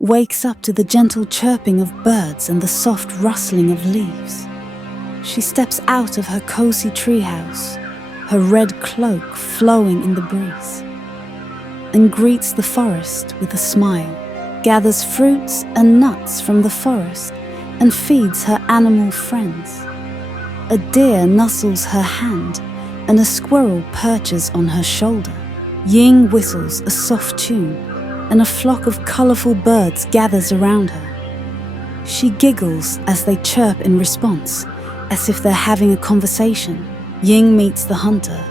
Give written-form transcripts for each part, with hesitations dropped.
wakes up to the gentle chirping of birds and the soft rustling of leaves. She steps out of her cozy treehouse, her red cloak flowing in the breeze, and greets the forest with a smile, gathers fruits and nuts from the forest, and feeds her animal friends. A deer nuzzles her hand, and a squirrel perches on her shoulder. Ying whistles a soft tune, and a flock of colorful birds gathers around her. She giggles as they chirp in response, as if they're having a conversation. Ying meets the hunter,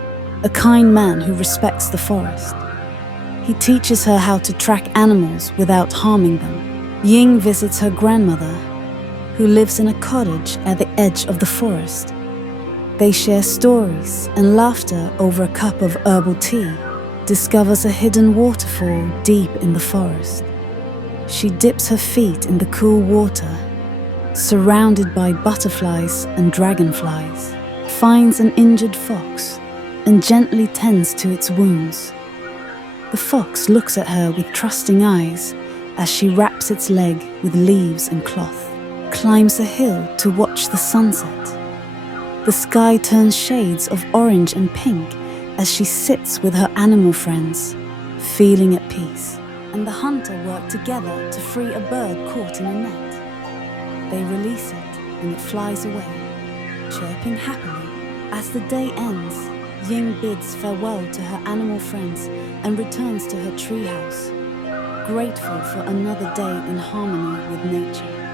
a kind man who respects the forest. He teaches her how to track animals without harming them. Ying visits her grandmother, who lives in a cottage at the edge of the forest. They share stories and laughter over a cup of herbal tea, discovers a hidden waterfall deep in the forest. She dips her feet in the cool water, surrounded by butterflies and dragonflies, finds an injured fox, and gently tends to its wounds. The fox looks at her with trusting eyes as she wraps its leg with leaves and cloth, climbs a hill to watch the sunset. The sky turns shades of orange and pink as she sits with her animal friends, feeling at peace. And the hunter work together to free a bird caught in a net. They release it and it flies away, chirping happily. As the day ends, Ying bids farewell to her animal friends and returns to her treehouse, grateful for another day in harmony with nature.